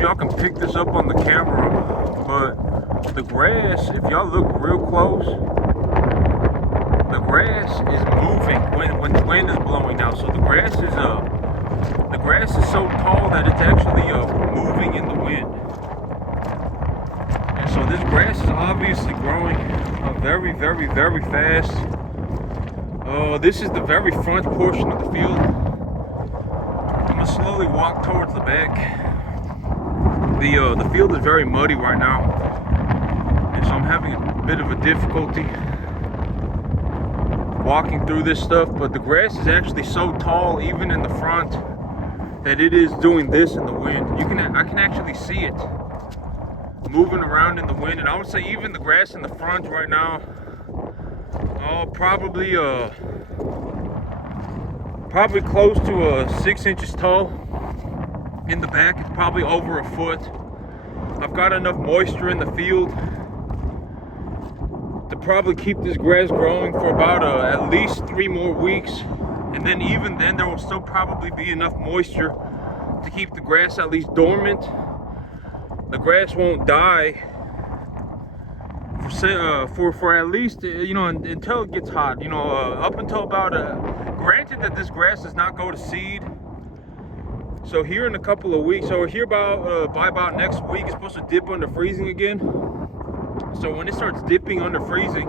if y'all can pick this up on the camera, but the grass, if y'all look real close, the grass is moving when the wind is blowing now. So the grass is so tall that it's actually moving in the wind. And so this grass is obviously growing very, very, very fast. This is the very front portion of the field. I'm gonna slowly walk towards the back. The field is very muddy right now, and so I'm having a bit of a difficulty walking through this stuff. But the grass is actually so tall, even in the front, that it is doing this in the wind. I can actually see it moving around in the wind, and I would say even the grass in the front right now, probably close to 6 inches tall. In the back, it's probably over a foot. I've got enough moisture in the field to probably keep this grass growing for about at least 3 more weeks. And then even then, there will still probably be enough moisture to keep the grass at least dormant. The grass won't die for at least, until it gets hot, up until about, granted that this grass does not go to seed. So here in a couple of weeks, or here by about next week, it's supposed to dip under freezing again. So when it starts dipping under freezing,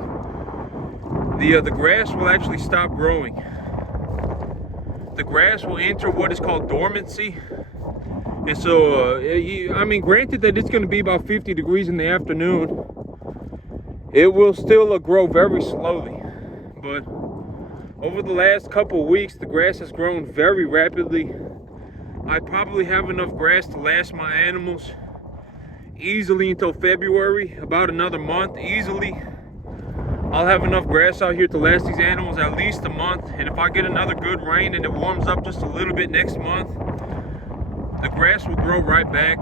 the grass will actually stop growing. The grass will enter what is called dormancy. And so, granted that it's going to be about 50 degrees in the afternoon, it will still grow very slowly. But over the last couple of weeks, the grass has grown very rapidly. I probably have enough grass to last my animals easily until February, about another month easily. I'll have enough grass out here to last these animals at least a month. And if I get another good rain and it warms up just a little bit next month, the grass will grow right back.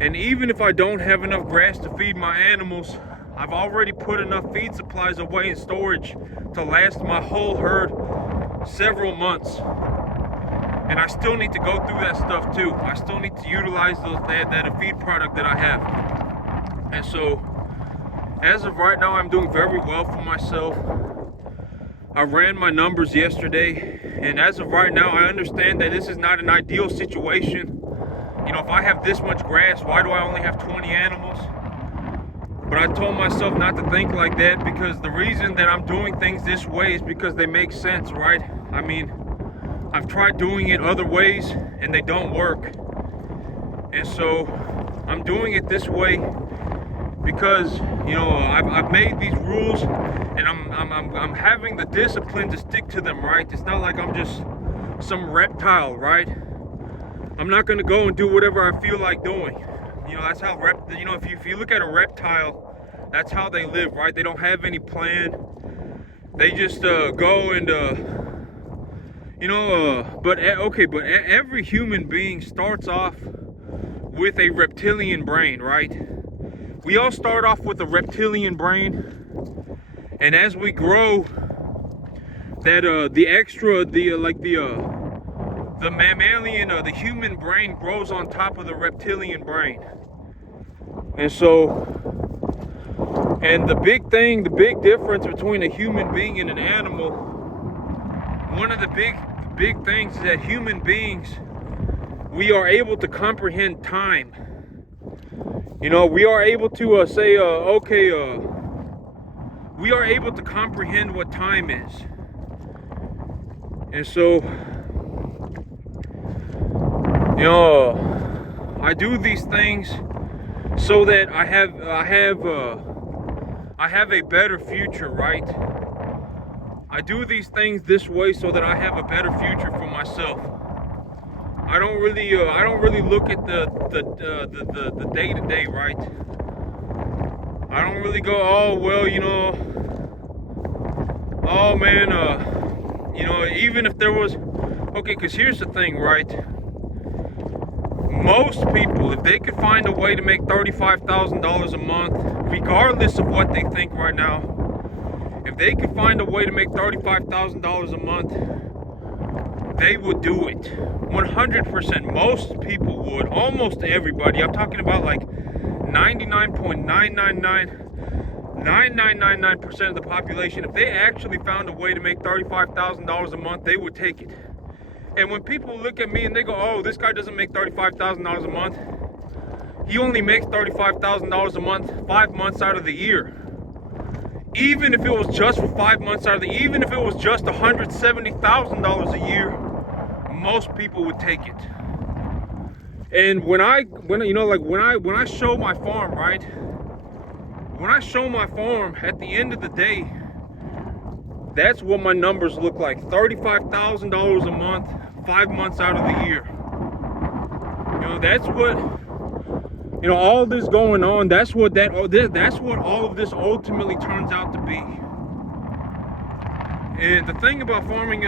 And even if I don't have enough grass to feed my animals, I've already put enough feed supplies away in storage to last my whole herd several months. And I still need to go through that stuff too. I still need to utilize that feed product that I have. And so, as of right now, I'm doing very well for myself. I ran my numbers yesterday, and as of right now, I understand that this is not an ideal situation. If I have this much grass, why do I only have 20 animals? But I told myself not to think like that, because the reason that I'm doing things this way is because they make sense, right? I've tried doing it other ways and they don't work. And so I'm doing it this way because, I've made these rules, and I'm having the discipline to stick to them, right? It's not like I'm just some reptile, right? I'm not going to go and do whatever I feel like doing. That's how if you look at a reptile, that's how they live, right? They don't have any plan. They just go and but every human being starts off with a reptilian brain, right? We all start off with a reptilian brain, and as we grow, that the mammalian or the human brain grows on top of the reptilian brain. And so, and the big difference between a human being and an animal, one of the big things is that human beings, we are able to comprehend time. We are able to we are able to comprehend what time is. And so, I do these things so that I have a better future, right? I do these things this way so that I have a better future for myself. I don't really look at the day to day, right? I don't really go, oh man, even if there was, because here's the thing, right? Most people, if they could find a way to make $35,000 a month, regardless of what they think right now, if they could find a way to make $35,000 a month, they would do it. 100%. Most people would. Almost everybody. I'm talking about like 99.999% of the population. If they actually found a way to make $35,000 a month, they would take it. And when people look at me and they go, oh, this guy doesn't make $35,000 a month. He only makes $35,000 a month 5 months out of the year. Even if it was just for 5 months out of the year, even if it was just $170,000 a year, most people would take it. And when I show my farm, right? When I show my farm, at the end of the day, that's what my numbers look like. $35,000 a month, 5 months out of the year. That's what, all this going on, that's what all of this ultimately turns out to be. And the thing about farming,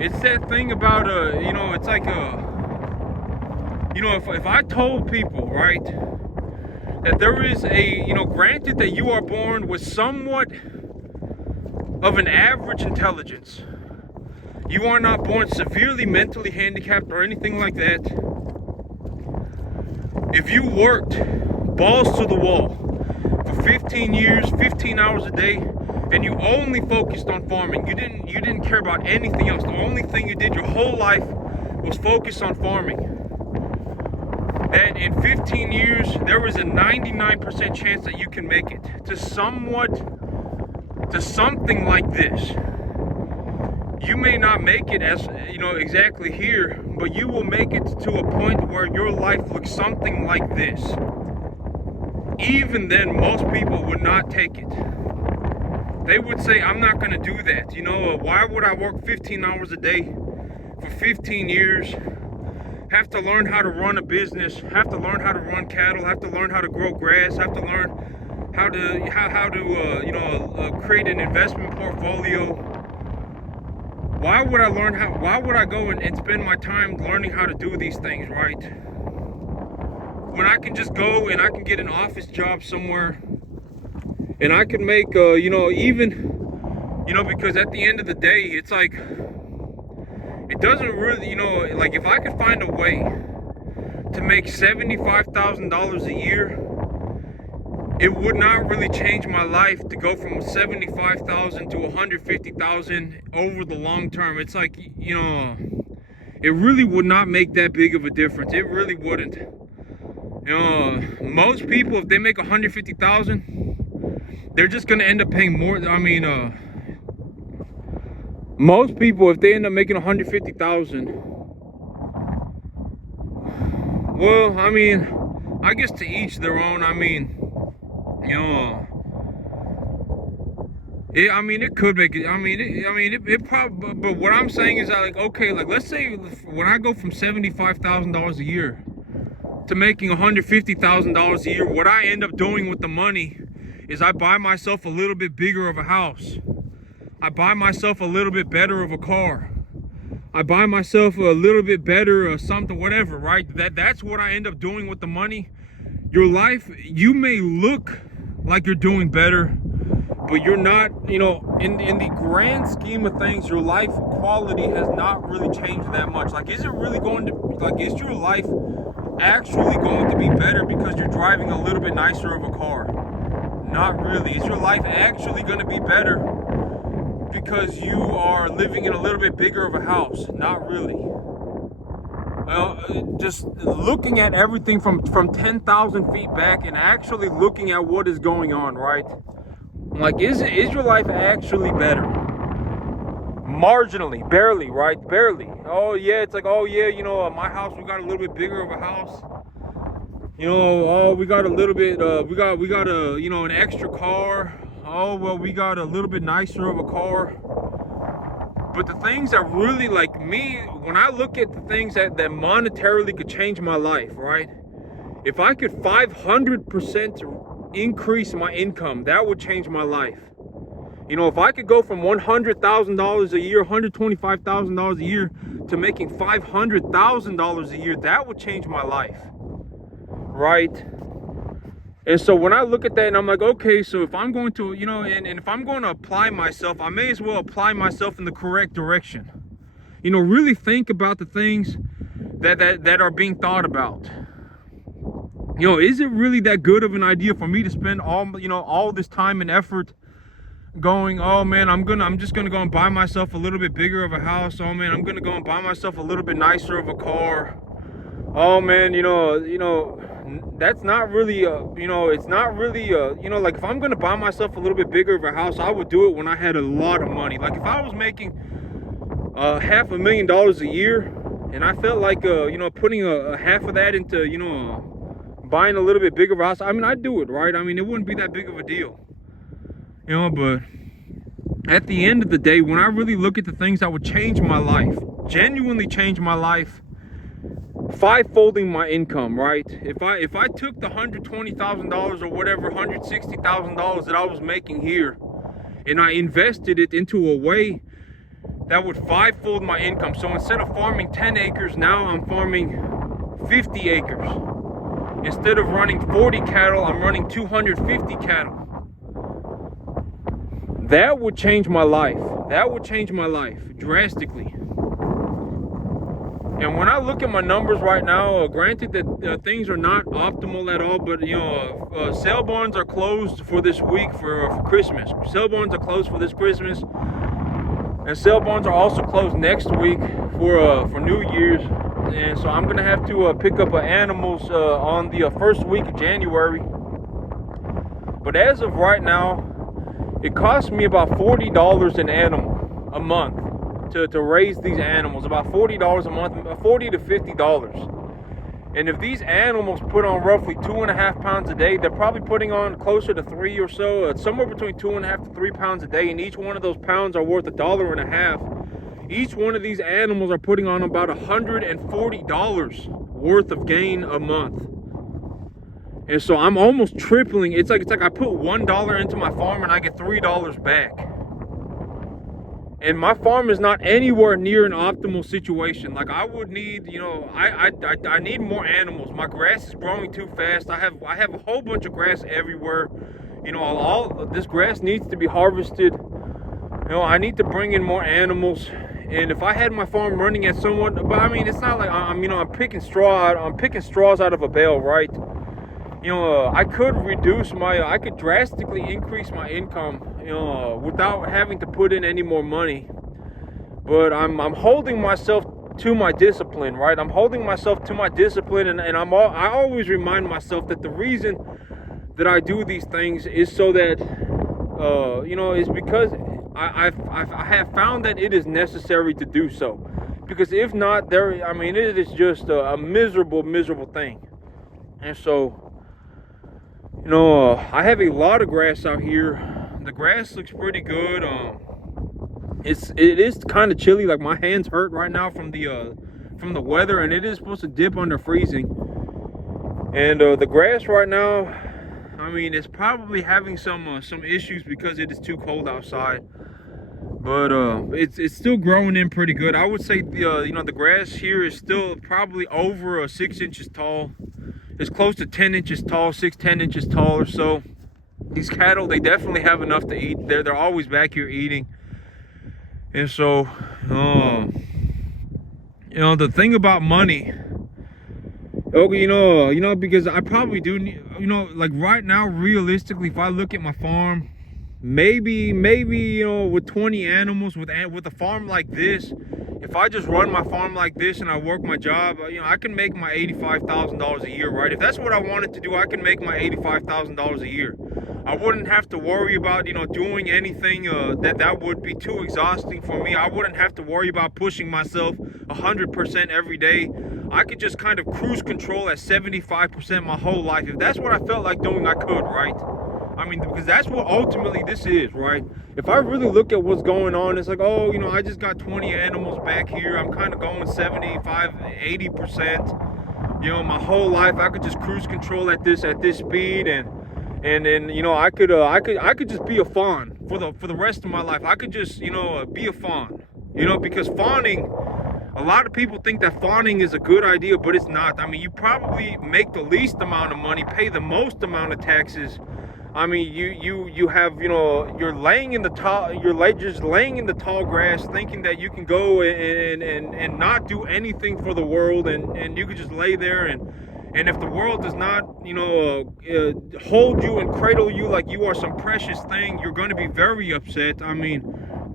it's that thing about, it's like, if I told people, right, that there is granted that you are born with somewhat of an average intelligence, you are not born severely mentally handicapped or anything like that. If you worked balls to the wall for 15 years, 15 hours a day, and you only focused on farming, you didn't care about anything else. The only thing you did your whole life was focus on farming. That in 15 years, there is a 99% chance that you can make it to something like this. You may not make it as, exactly here, but you will make it to a point where your life looks something like this. Even then, most people would not take it. They would say, I'm not going to do that. Why would I work 15 hours a day for 15 years? Have to learn how to run a business, have to learn how to run cattle, have to learn how to grow grass, have to learn how to create an investment portfolio. Why would I go and spend my time learning how to do these things, right? When I can just go and I can get an office job somewhere and I can make, because at the end of the day, it's like, it doesn't really, like if I could find a way to make $75,000 a year, it would not really change my life to go from 75,000 to 150,000 over the long term. It's like, it really would not make that big of a difference. It really wouldn't. Most people, if they make 150,000, they're just gonna end up paying more. Most people, if they end up making 150,000, well, I guess to each their own. It could make it. It probably. But what I'm saying is that, like, okay, like let's say when I go from $75,000 a year to making $150,000 a year, what I end up doing with the money is I buy myself a little bit bigger of a house. I buy myself a little bit better of a car. I buy myself a little bit better something, whatever, right? That's what I end up doing with the money. Your life, you may look like you're doing better, but you're not, in the grand scheme of things, your life quality has not really changed that much. Like, is it really going to, like, is your life actually going to be better because you're driving a little bit nicer of a car? Not really. Is your life actually going to be better because you are living in a little bit bigger of a house? Not really. Just looking at everything from 10,000 feet back and actually looking at what is going on, right? Like, is your life actually better? Marginally, barely, right? Barely. Oh yeah, it's like, oh yeah, my house, we got a little bit bigger of a house. Oh, we got a little bit, we got a, an extra car. Oh, well, we got a little bit nicer of a car. But the things that really, like me, when I look at the things that monetarily could change my life, right? If I could 500% increase my income, that would change my life. If I could go from $100,000 a year, $125,000 a year to making $500,000 a year, that would change my life, right? And so when I look at that and I'm like, okay, so if I'm going to, and if I'm going to apply myself, I may as well apply myself in the correct direction. really think about the things that are being thought about. Is it really that good of an idea for me to spend all this time and effort going, oh man, I'm just gonna go and buy myself a little bit bigger of a house. Oh man, I'm gonna go and buy myself a little bit nicer of a car. Oh man, that's not really it's not really like, if I'm gonna buy myself a little bit bigger of a house, I would do it when I had a lot of money. Like if I was making $500,000 a year, and I felt like putting a half of that into buying a little bit bigger of a house, I mean, I'd do it, right? I mean, it wouldn't be that big of a deal, but at the end of the day, when I really look at the things that would change my life, genuinely change my life, five-folding my income, right? If I took the $120,000 or whatever, $160,000 that I was making here, and I invested it into a way that would five-fold my income. So instead of farming 10 acres, now I'm farming 50 acres. Instead of running 40 cattle, I'm running 250 cattle. That would change my life. That would change my life drastically. And when I look at my numbers right now, granted that things are not optimal at all, but sale barns are closed for this week for Christmas. Sale barns are closed for this Christmas, and sale barns are also closed next week for New Year's. And so I'm gonna have to pick up animals on the first week of January. But as of right now, it costs me about $40 an animal a month to raise these animals. About $40 a month, $40 to $50. And if these animals put on roughly 2.5 pounds a day, they're probably putting on closer to 3 or so, somewhere between 2.5 to 3 pounds a day. And each one of those pounds are worth $1.50. Each one of these animals are putting on about $140 worth of gain a month. And so I'm almost tripling. It's like I put $1 into my farm and I get $3 back. And my farm is not anywhere near an optimal situation. Like I would need, I need more animals. My grass is growing too fast. I have a whole bunch of grass everywhere. All this grass needs to be harvested. I need to bring in more animals. And if I had my farm running at somewhat, but I mean, it's not like I'm picking straws out of a bale, right? I could drastically increase my income, without having to put in any more money. But I'm holding myself to my discipline, right? I'm holding myself to my discipline, and I always remind myself that the reason that I do these things is so that, is because I have found that it is necessary to do so. Because if not, it is just a miserable thing. And so, I have a lot of grass out here. The grass looks pretty good. It is kind of chilly. Like my hands hurt right now from the weather, and it is supposed to dip under freezing. And the grass right now, it's probably having some issues because it is too cold outside. But it's still growing in pretty good. I would say the grass here is still probably over 6 inches tall. It's close to 10 inches tall, 10 inches tall or so. These cattle, they definitely have enough to eat. They're always back here eating. And so, the thing about money, because I probably do need, like right now, realistically, if I look at my farm, maybe with 20 animals, with a farm like this, if I just run my farm like this and I work my job, I can make my $85,000 a year, right? If that's what I wanted to do, I can make my $85,000 a year. I wouldn't have to worry about, doing anything that would be too exhausting for me. I wouldn't have to worry about pushing myself 100% every day. I could just kind of cruise control at 75% my whole life. If that's what I felt like doing, I could, right? Because that's what ultimately this is, right? If I really look at what's going on, it's like, I just got 20 animals back here. I'm kind of going 75, 80%. My whole life I could just cruise control at this speed, and I could just be a fawn for the rest of my life. I could just be a fawn, because fawning, a lot of people think that fawning is a good idea, but it's not. You probably make the least amount of money, pay the most amount of taxes, I mean, you have, you're laying in the just laying in the tall grass, thinking that you can go and not do anything for the world, and you could just lay there, and if the world does not, hold you and cradle you like you are some precious thing, you're going to be very upset. I mean,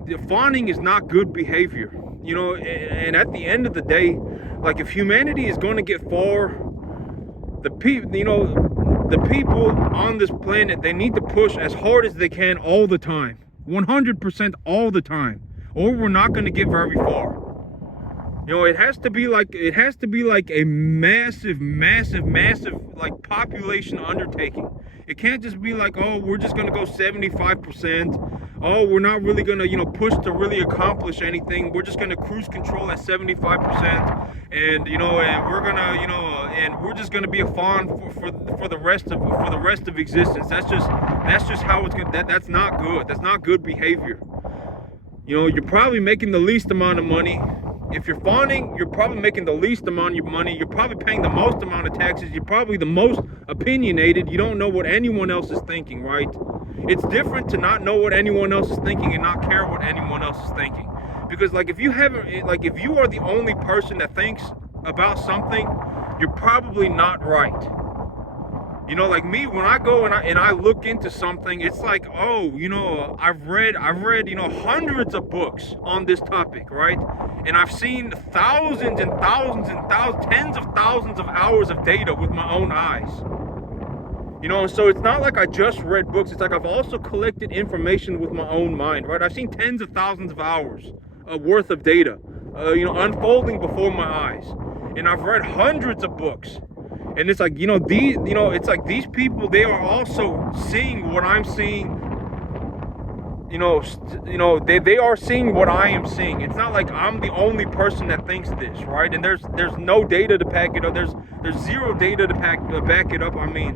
the fawning is not good behavior, and at the end of the day, like, if humanity is going to get far, the people on this planet, they need to push as hard as they can all the time, 100% all the time, or we're not going to get very far. It has to be like a massive, like, population undertaking. It can't just be like, oh, we're just gonna go 75%. Oh, we're not really gonna, push to really accomplish anything. We're just gonna cruise control at 75%, and we're gonna, and we're just gonna be a fawn for the rest of existence. That's just how it's gonna. That's not good. That's not good behavior. You're probably making the least amount of money. If you're fawning, you're probably making the least amount of money. You're probably paying the most amount of taxes. You're probably the most opinionated. You don't know what anyone else is thinking, right? It's different to not know what anyone else is thinking and not care what anyone else is thinking. Because, like, if you are the only person that thinks about something, you're probably not right. Like me, when I go and I look into something, it's like, oh, I've read, hundreds of books on this topic, right? And I've seen thousands and thousands and thousands, tens of thousands of hours of data with my own eyes. And so it's not like I just read books. It's like I've also collected information with my own mind, right? I've seen tens of thousands of hours worth of data, unfolding before my eyes. And I've read hundreds of books. And it's like, it's like these people, they are also seeing what I'm seeing. They are seeing what I am seeing. It's not like I'm the only person that thinks this, right? And there's no data to back it up. There's zero data to back it up. I mean,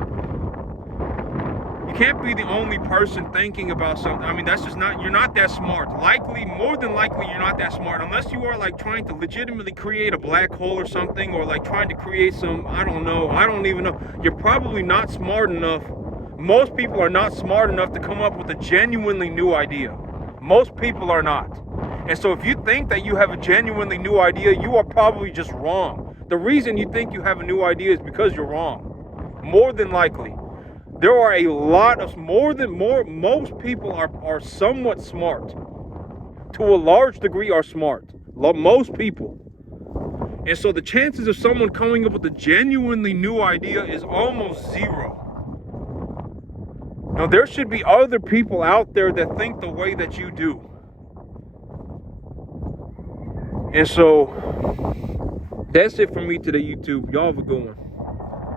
you can't be the only person thinking about something. I mean, that's just not, you're not that smart. More than likely, you're not that smart. Unless you are, like, trying to legitimately create a black hole or something, or like trying to create some, I don't even know. You're probably not smart enough. Most people are not smart enough to come up with a genuinely new idea. Most people are not. And so if you think that you have a genuinely new idea, you are probably just wrong. The reason you think you have a new idea is because you're wrong. More than likely. There are a lot of most people are somewhat smart. To a large degree are smart. Most people. And so the chances of someone coming up with a genuinely new idea is almost zero. Now, there should be other people out there that think the way that you do. And so that's it for me today, YouTube. Y'all have a good one.